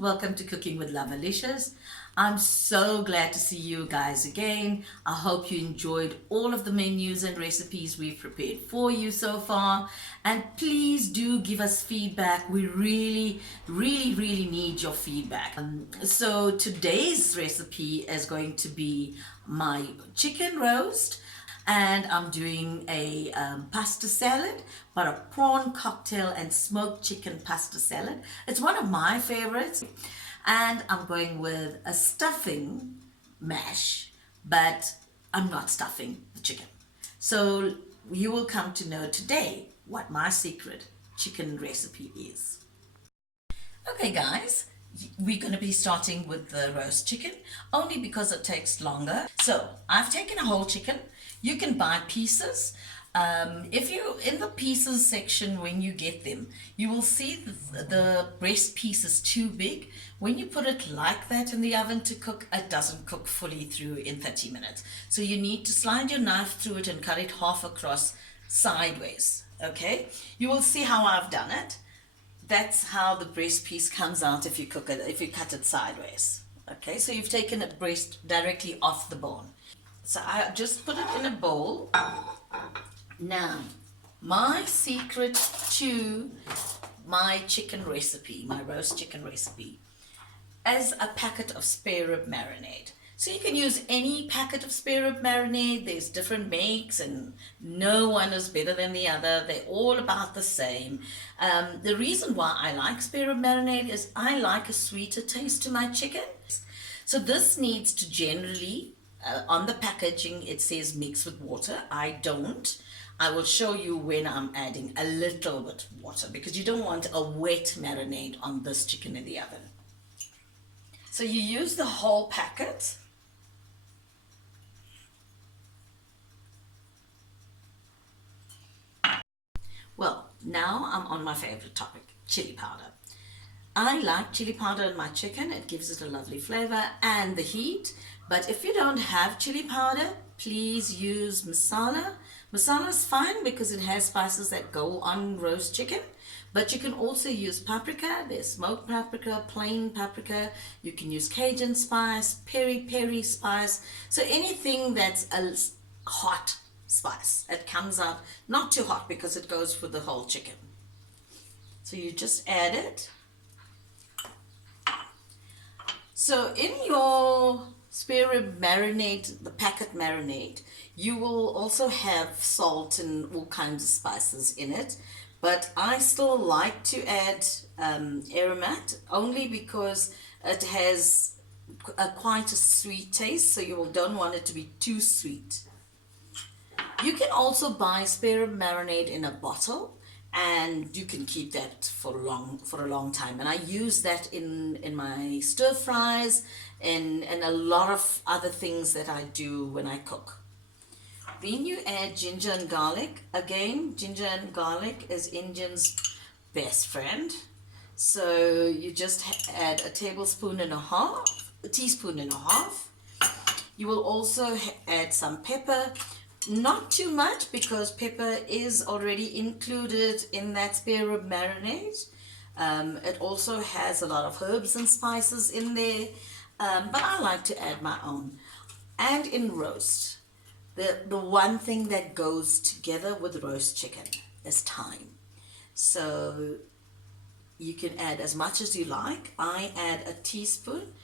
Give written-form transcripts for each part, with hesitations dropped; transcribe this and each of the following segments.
welcome to Cooking with Lovalicious. I'm so glad to see you guys again. I hope you enjoyed all of the menus and recipes we've prepared for you so far, and please do give us feedback. We really need your feedback. So today's recipe is going to be my chicken roast, and I'm doing a pasta salad, but a prawn cocktail and smoked chicken pasta salad. It's one of my favorites. And I'm going with a stuffing mash, but I'm not stuffing the chicken. So you will come to know today what my secret chicken recipe is. Okay guys, we're going to be starting with the roast chicken only because it takes longer. So I've taken a whole chicken. You can buy pieces. If you in the pieces section, when you get them, you will see the breast piece is too big. When you put it like that in the oven to cook, it doesn't cook fully through in 30 minutes. So you need to slide your knife through it and cut it half across sideways. Okay, you will see how I've done it. That's how the breast piece comes out if you cook it, if you cut it sideways. Okay, so you've taken the breast directly off the bone. So I just put it in a bowl. Now, my secret to my chicken recipe, my roast chicken recipe, is a packet of spare rib marinade. So you can use any packet of spare rib marinade. There's different makes and no one is better than the other. They're all about the same. The reason why I like spare rib marinade is I like a sweeter taste to my chicken. So this needs to generally, on the packaging it says mix with water. I don't. I will show you when I'm adding a little bit of water because you don't want a wet marinade on this chicken in the oven. So you use the whole packet. Well, now I'm on my favorite topic, chili powder. I like chili powder in my chicken. It gives it a lovely flavor and the heat. But if you don't have chili powder, please use masala. Masala is fine because it has spices that go on roast chicken. But you can also use paprika. There's smoked paprika, plain paprika. You can use Cajun spice, peri spice. So anything that's a hot spice. It comes out not too hot because it goes for the whole chicken. So you just add it. So in your spare rib marinade, the packet marinade, you will also have salt and all kinds of spices in it. But I still like to add aromat only because it has quite a sweet taste. So you don't want it to be too sweet. You can also buy spare rib marinade in a bottle, and you can keep that for a long time. And I use that in my stir fries and a lot of other things that I do when I cook. Then you add ginger and garlic. Again, ginger and garlic is Indian's best friend. So you just add a teaspoon and a half. You will also add some pepper. Not too much because pepper is already included in that spare rib marinade. It also has a lot of herbs and spices in there, but I like to add my own. And in roast, the one thing that goes together with roast chicken is thyme. So you can add as much as you like. I add a teaspoon.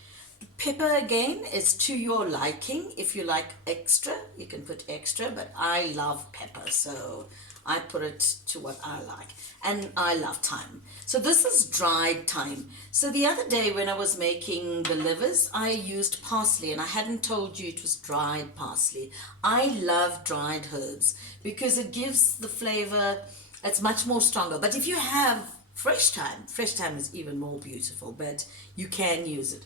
Pepper again is to your liking. If you like extra, you can put extra, but I love pepper, so I put it to what I like. And I love thyme. So this is dried thyme. So the other day when I was making the livers, I used parsley, and I hadn't told you it was dried parsley. I love dried herbs because it gives the flavor, it's much more stronger. But if you have fresh thyme is even more beautiful, but you can use it.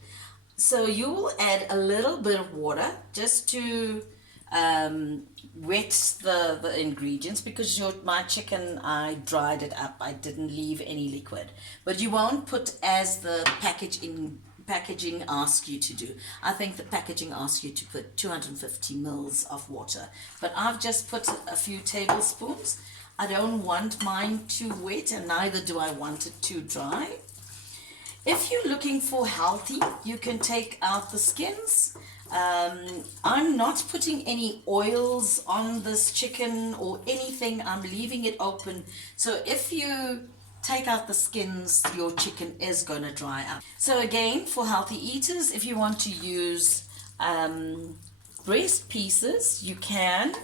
So you will add a little bit of water just to wet the ingredients because my chicken, I dried it up. I didn't leave any liquid. But you won't put as the packaging asks you to do. I think the packaging asks you to put 250 mils of water. But I've just put a few tablespoons. I don't want mine too wet and neither do I want it too dry. If you're looking for healthy, you can take out the skins. I'm not putting any oils on this chicken or anything. I'm leaving it open. So if you take out the skins, your chicken is going to dry up. So again, for healthy eaters, if you want to use breast pieces, you can.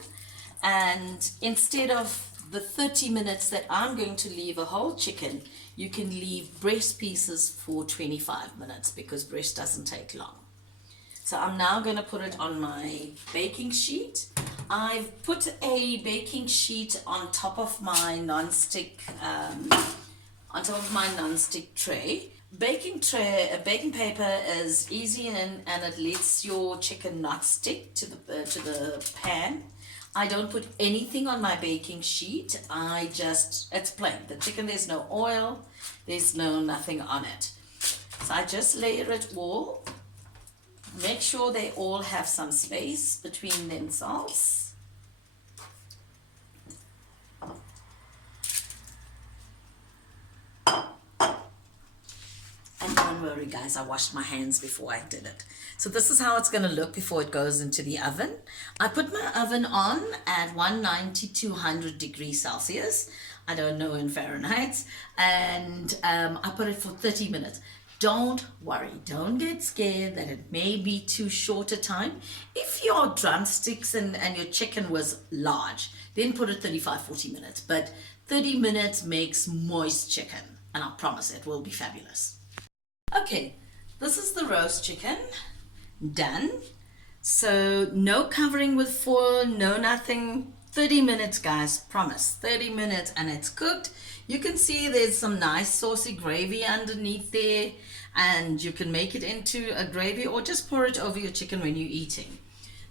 And instead of the 30 minutes that I'm going to leave a whole chicken, you can leave breast pieces for 25 minutes because breast doesn't take long. So I'm now going to put it on my baking sheet. I've put a baking sheet on top of my non-stick tray. Baking paper is easy and it lets your chicken not stick to the pan. I don't put anything on my baking sheet. It's plain. The chicken, there's no oil, there's nothing on it. So I just layer it all. Make sure they all have some space between themselves. And don't worry guys, I washed my hands before I did it. So this is how it's going to look before it goes into the oven. I put my oven on at 190 to 200 degrees Celsius. I don't know in Fahrenheit. And I put it for 30 minutes. Don't worry, don't get scared that it may be too short a time. If your drumsticks and your chicken was large, then put it 35-40 minutes. But 30 minutes makes moist chicken, and I promise it will be fabulous. Okay, this is the roast chicken done. So no covering with foil, no nothing. 30 minutes guys, promise, 30 minutes and it's cooked. You can see there's some nice saucy gravy underneath there, and you can make it into a gravy or just pour it over your chicken when you're eating.